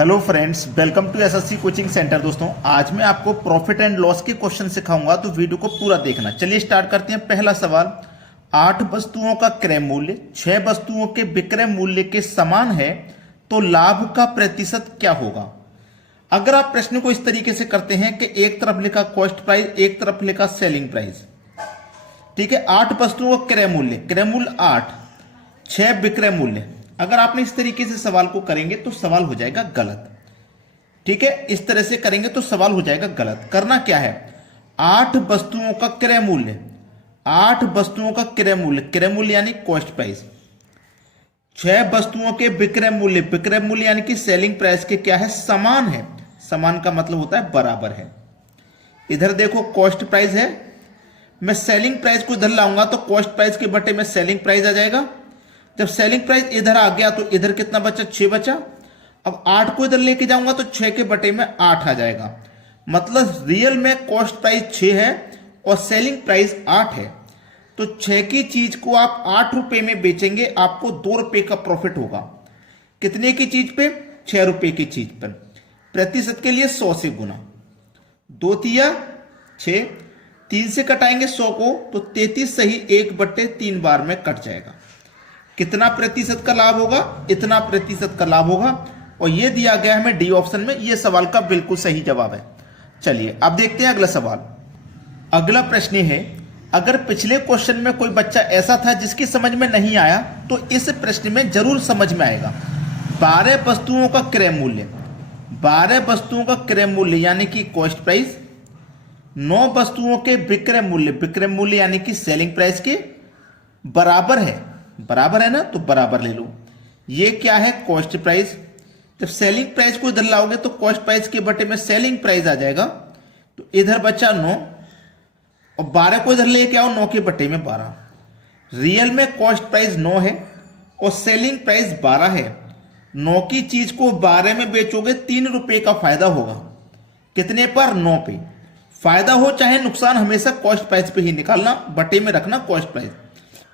Hello friends, welcome to SSC coaching centre. दोस्तों, आज मैं आपको प्रॉफिट एंड लॉस के क्वेश्चन सिखाऊंगा, तो वीडियो को पूरा देखना। चलिए स्टार्ट करते हैं। पहला सवाल, 8 वस्तुओं का क्रय मूल्य 6 वस्तुओं के विक्रय मूल्य के समान है, तो लाभ का प्रतिशत क्या होगा। अगर आप प्रश्न को इस तरीके से करते हैं कि एक तरफ लिखा कॉस्ट प्राइस, एक तरफ लिखा सेलिंग प्राइस, ठीक है। 8 वस्तुओं का क्रय मूल्य 8, 6 विक्रय मूल्य। अगर आपने इस तरीके से सवाल को करेंगे तो सवाल हो जाएगा गलत, ठीक है। इस तरह से करेंगे तो सवाल हो जाएगा गलत। करना क्या है, 8 वस्तुओं का क्रय मूल्य, 8 वस्तुओं का क्रय मूल्य यानी कॉस्ट प्राइस, 6 वस्तुओं के विक्रय मूल्य यानी कि सेलिंग प्राइस के क्या है, समान है। समान का मतलब होता है बराबर है। इधर देखो कॉस्ट प्राइस है, मैं सेलिंग प्राइस को इधर लाऊंगा तो कॉस्ट प्राइस के बटे में सेलिंग प्राइस आ जाएगा। जब सेलिंग प्राइस इधर आ गया तो इधर कितना बचा, 6 बचा। अब 8 को इधर लेके जाऊंगा तो 6 के बटे में 8 आ जाएगा। मतलब रियल में कॉस्ट प्राइस 6 है और सेलिंग प्राइस 8 है। तो 6 की चीज को आप 8 रुपए में बेचेंगे, आपको 2 रुपए का प्रॉफिट होगा। कितने की चीज पे, 6 रुपए की चीज पर। प्रतिशत के लिए 100 से गुना, 2 तिया 6, 3 से कटाएंगे 100 को तो 33 सही 1/3 बार में कट जाएगा। कितना प्रतिशत का लाभ होगा, इतना प्रतिशत का लाभ होगा। और यह दिया गया है हमें डी ऑप्शन में। यह सवाल का बिल्कुल सही जवाब है। चलिए अब देखते हैं अगला सवाल। अगला प्रश्न है, अगर पिछले क्वेश्चन में कोई बच्चा ऐसा था जिसकी समझ में नहीं आया तो इस प्रश्न में जरूर समझ में आएगा। 12 वस्तुओं का क्रय मूल्य, 12 वस्तुओं का क्रय मूल्य यानी कि कॉस्ट प्राइस, 9 वस्तुओं के विक्रय मूल्य यानी कि सेलिंग प्राइस के बराबर है। बराबर है ना, तो बराबर ले लो। ये क्या है, कॉस्ट प्राइस। जब सेलिंग प्राइस को इधर लाओगे तो कॉस्ट प्राइस के बटे में सेलिंग प्राइस आ जाएगा। तो इधर बचा 9 और 12 को इधर लेके आओ, 9 के बटे में 12। रियल में कॉस्ट प्राइस 9 है और सेलिंग प्राइस 12 है। 9 की चीज को 12 में बेचोगे 3 रुपए का फायदा होगा। कितने पर, 9 पे। फायदा हो चाहे नुकसान, हमेशा कॉस्ट प्राइस पे ही निकालना, बटे में रखना कॉस्ट प्राइस।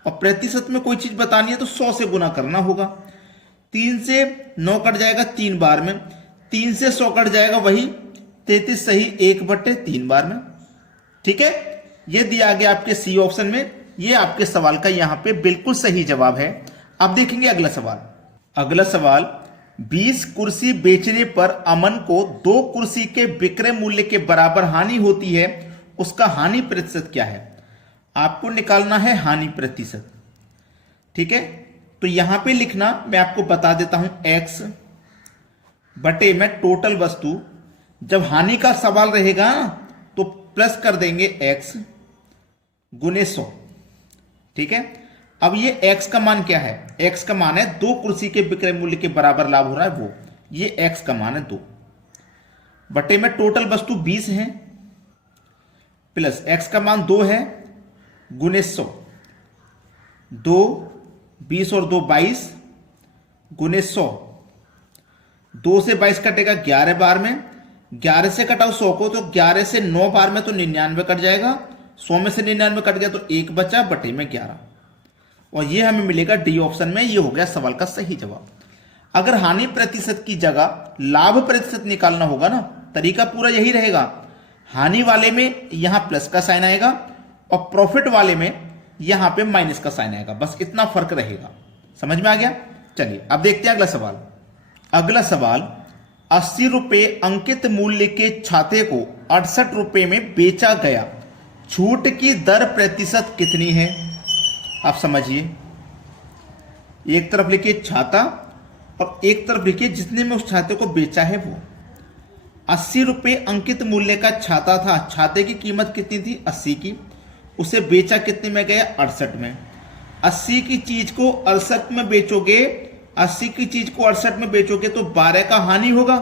और प्रतिशत में कोई चीज बतानी है तो 100 से गुना करना होगा। 3 से 9 कट जाएगा 3 बार में, 3 से 100 कट जाएगा वही 33 सही 1/3 बार में, ठीक है। ये दिया गया आपके सी ऑप्शन में। ये आपके सवाल का यहां पे बिल्कुल सही जवाब है। अब देखेंगे अगला सवाल। अगला सवाल, 20 कुर्सी बेचने पर अमन को 2 कुर्सी के विक्रय मूल्य के बराबर हानि होती है, उसका हानि प्रतिशत क्या है। आपको निकालना है हानि प्रतिशत, ठीक है। तो यहां पे लिखना, मैं आपको बता देता हूं, x बटे में टोटल वस्तु। जब हानि का सवाल रहेगा तो प्लस कर देंगे x गुने 100, ठीक है। अब ये x का मान क्या है, x का मान है 2 कुर्सी के विक्रय मूल्य के बराबर लाभ हो रहा है वो, ये x का मान है 2 बटे में टोटल वस्तु 20 है, प्लस x का मान 2 है गुने 100, 2 20 और 2 22 गुने 100। 2 से 22 कटेगा 11 बार में, 11 से कटाओ 100 को तो 11 से 9 बार में तो 99 कट जाएगा। 100 में से 99 कट गया तो 1 बचा बटे में 11। और ये हमें मिलेगा डी ऑप्शन में। ये हो गया सवाल का सही जवाब। अगर हानि प्रतिशत की जगह लाभ प्रतिशत निकालना होगा ना, तरीका पूरा यही रहेगा। हानि वाले में यहां प्लस का साइन आएगा और प्रॉफिट वाले में यहां पे माइनस का साइन आएगा, बस इतना फर्क रहेगा। समझ में आ गया। चलिए अब देखते हैं अगला सवाल। अगला सवाल, 80 रुपए अंकित मूल्य के छाते को 68 रुपए में बेचा गया, छूट की दर प्रतिशत कितनी है। आप समझिए, एक तरफ लिखिए छाता और एक तरफ लिखिए जितने में उस छाते को बेचा है वो। 80 रुपए अंकित मूल्य का छाता था, छाते की कीमत कितनी थी, 80 की। उसे बेचा कितने में गया, 68 में। 80 की चीज को 68 में बेचोगे, 80 की चीज को 68 में बेचोगे तो 12 का हानि होगा,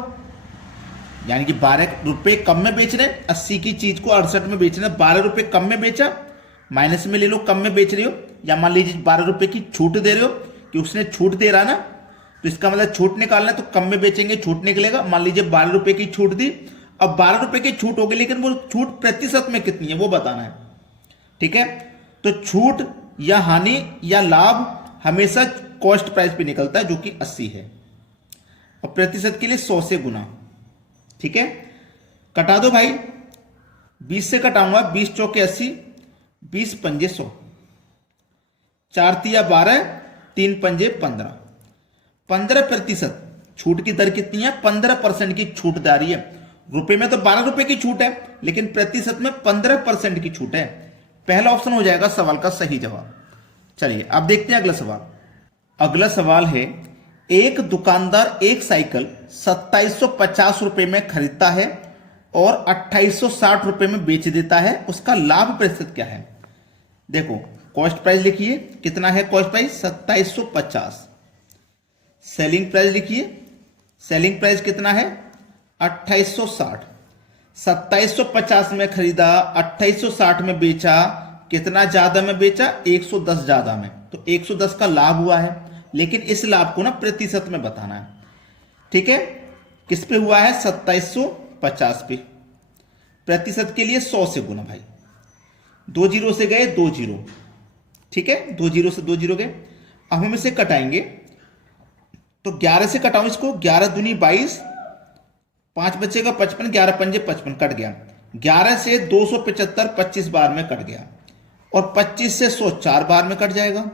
यानी कि 12 रुपए कम में बेच रहे। 80 की चीज को 68 में बेच रहे, 12 रुपए कम में बेचा, माइनस में ले लो, कम में बेच रहे हो। या मान लीजिए 12 रुपए की छूट दे रहे हो कि उसने छूट दे रहा ना, तो इसका मतलब छूट निकालना है तो कम में बेचेंगे, छूट निकलेगा। मान लीजिए 12 रुपए की छूट दी, अब 12 रुपए की छूट होगी, लेकिन वो छूट प्रतिशत में कितनी है वो बताना है, ठीक है। तो छूट या हानि या लाभ हमेशा कॉस्ट प्राइस पे निकलता है जो कि 80 है। और प्रतिशत के लिए 100 से गुना। ठीक है, कटा दो भाई, 20 से कटाऊंगा, 20 चौके 80, 20 पंजे 100, 4 तिया 12, 3 पंजे 15। 15% छूट की दर कितनी है? 15% की छूट जा रही है। रुपए में तो 12 रुपए की छूट है, लेकिन प्रतिशत में 15% की छूट है। पहला ऑप्शन हो जाएगा सवाल का सही जवाब। चलिए अब देखते हैं अगला सवाल। अगला सवाल है, एक दुकानदार एक साइकिल 2750 रुपए में खरीदता है और 2860 रुपए में बेच देता है, उसका लाभ प्रतिशत क्या है? देखो कॉस्ट प्राइस लिखिए, कितना है कॉस्ट प्राइस? 2750। सेलिंग प्राइस लिखिए, सेलिंग प्राइस कितना है? 2860। 2750 में खरीदा, 2860 में बेचा, कितना ज्यादा में बेचा? 110 ज्यादा में, तो 110 का लाभ हुआ है। लेकिन इस लाभ को ना प्रतिशत में बताना है। ठीक है, किस पे हुआ है? 2750 पे। प्रतिशत के लिए 100 से गुना भाई, 2 जीरो से गए 2 जीरो। ठीक है, 2 जीरो से 2 जीरो गए। अब हम इसे कटाएंगे, तो 11 से कटाऊं इसको, 11 दूनी 22, 5 बचेगा 55, 11 पंजे 55, कट गया। 11 से 275 25 बार में कट गया, और 25 से 100 4 बार में कट जाएगा।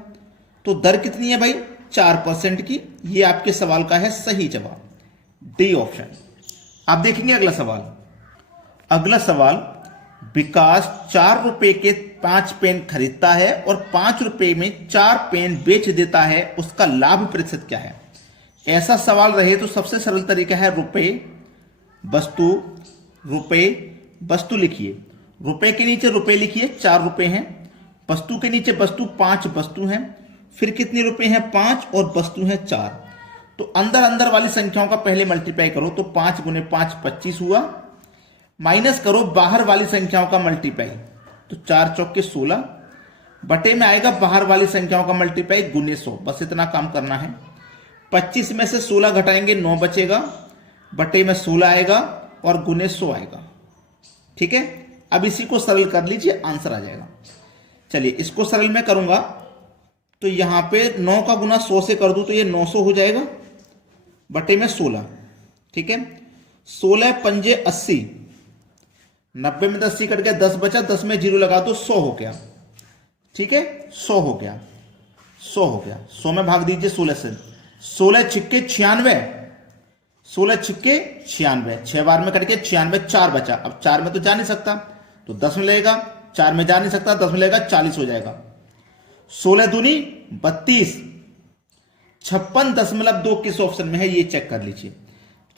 तो दर कितनी है भाई? 4% की। ये आपके सवाल का है सही जवाब, डी ऑप्शन। आप देखेंगे अगला सवाल। अगला सवाल, विकास 4 रुपए के 5 पेन खरीदता है और 5 रुपए में 4 पेन बेच देता है, उसका लाभ प्रतिशत क्या है? ऐसा सवाल रहे तो सबसे सरल तरीका है रुपए वस्तु, रुपए वस्तु लिखिए, रुपए के नीचे रुपए लिखिए, 4 रुपए हैं। वस्तु के नीचे वस्तु, 5 वस्तु हैं। फिर कितने रुपए हैं? 5, और वस्तु हैं 4। तो अंदर अंदर वाली संख्याओं का पहले मल्टीप्लाई करो, तो 5 गुने 5 25 हुआ। माइनस करो बाहर वाली संख्याओं का मल्टीप्लाई, तो 4 चौके 16, बटे में आएगा बाहर वाली संख्याओं का मल्टीप्लाई गुने 100। बस इतना काम करना है। 25 में से 16 घटाएंगे 9 बचेगा, बटे में 16 आएगा और गुने 100 आएगा। ठीक है, अब इसी को सरल कर लीजिए, आंसर आ जाएगा। चलिए इसको सरल मैं करूंगा, तो यहां पे 9 का गुना 100 से कर दूं तो ये 900 हो जाएगा, बटे में 16। ठीक है, 16 पंजे 80, 90 में 80 कट गया, 10 बचा, 10 में 0 लगा दो, 100 हो गया। ठीक है, 100 हो गया, 100 हो गया। 100 में भाग दीजिए 16 से, 16 छिक्के 96, 16 छिक्के 96, 6 बार में कट के 96, 4 बचा। अब 4 में तो जा नहीं सकता, तो 10 में लगेगा, 4 में जा नहीं सकता, 10 में लगेगा, 40 हो जाएगा। 16 दूनी 32, 56.2 किस ऑप्शन में है ये चेक कर लीजिए।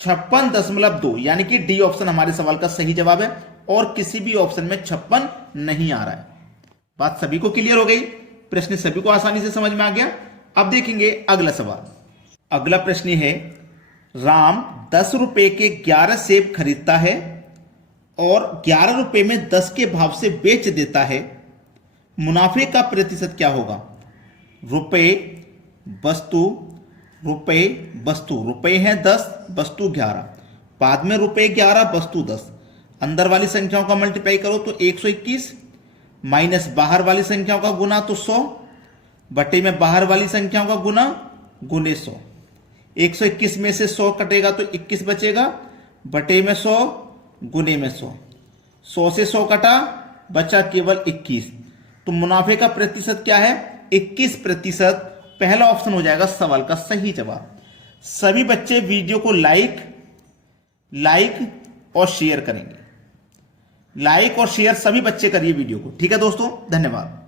56.2 यानी कि डी ऑप्शन हमारे सवाल का सही जवाब है, और किसी भी ऑप्शन में 56 नहीं आ रहा है। बात सभी को क्लियर हो गई, प्रश्न सभी को आसानी से समझ में आ गया। अब देखेंगे अगला सवाल। अगला प्रश्न है, राम 10 रुपए के 11 सेब खरीदता है और 11 रुपए में 10 के भाव से बेच देता है, मुनाफे का प्रतिशत क्या होगा? रुपए वस्तु, रुपए वस्तु, रुपए हैं 10, वस्तु 11, बाद में रुपए 11 वस्तु 10। अंदर वाली संख्याओं का मल्टीप्लाई करो तो 121, माइनस बाहर वाली संख्याओं का गुना तो 100, बटे में बाहर वाली संख्याओं का गुना गुने 100। 121 में से 100 कटेगा तो 21 बचेगा, बटे में 100 गुने में 100। 100 से 100 कटा, बचा केवल 21। तो मुनाफे का प्रतिशत क्या है? 21%। पहला ऑप्शन हो जाएगा सवाल का सही जवाब। सभी बच्चे वीडियो को लाइक और शेयर करेंगे। लाइक और शेयर सभी बच्चे करिए वीडियो को। ठीक है दोस्तों, धन्यवाद।